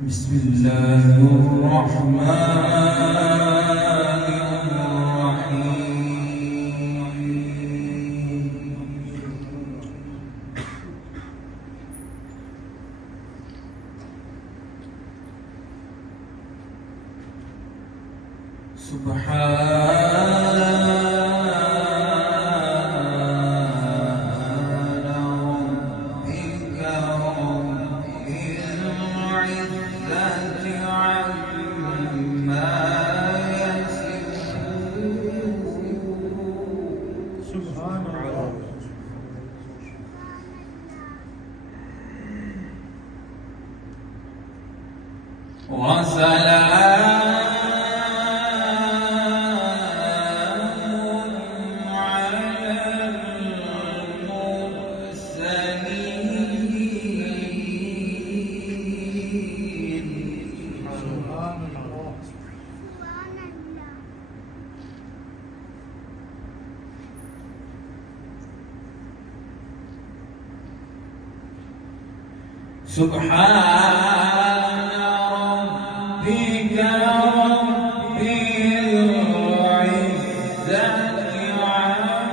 بسم الله الرحمن الرحيم. سبحان وسلام على المرسلين. سبحان ربك رب العزة عما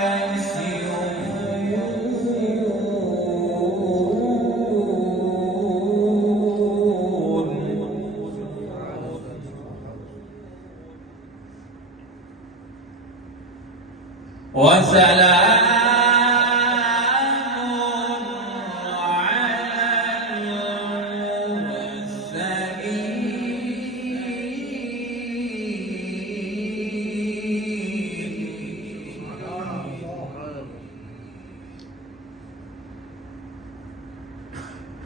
يصفون وسلام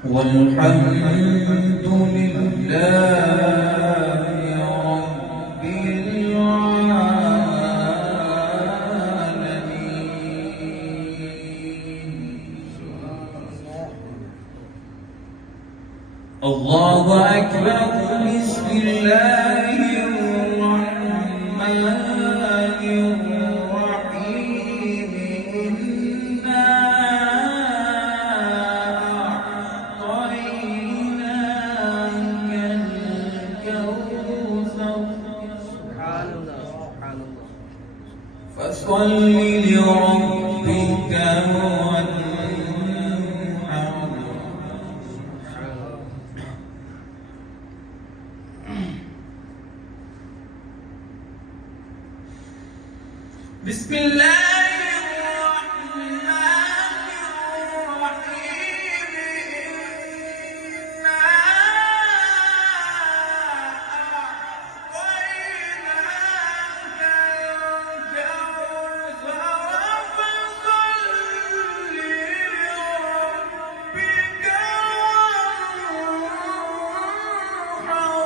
والحمد لله رب العالمين. الله أكبر. بسم الله الرحمن الرحيم. إنا أعطيناك الكوثر فصل لربك وانحر. بسم الله الرحمن الرحيم. إنا أعطيناك الكوثر فصل لربك وانحر.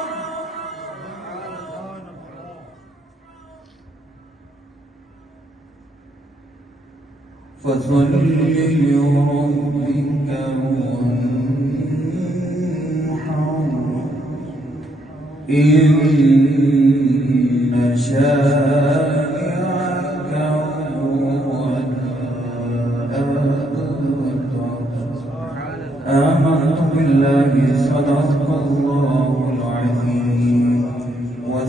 فصل لربك وانحر. إن شاء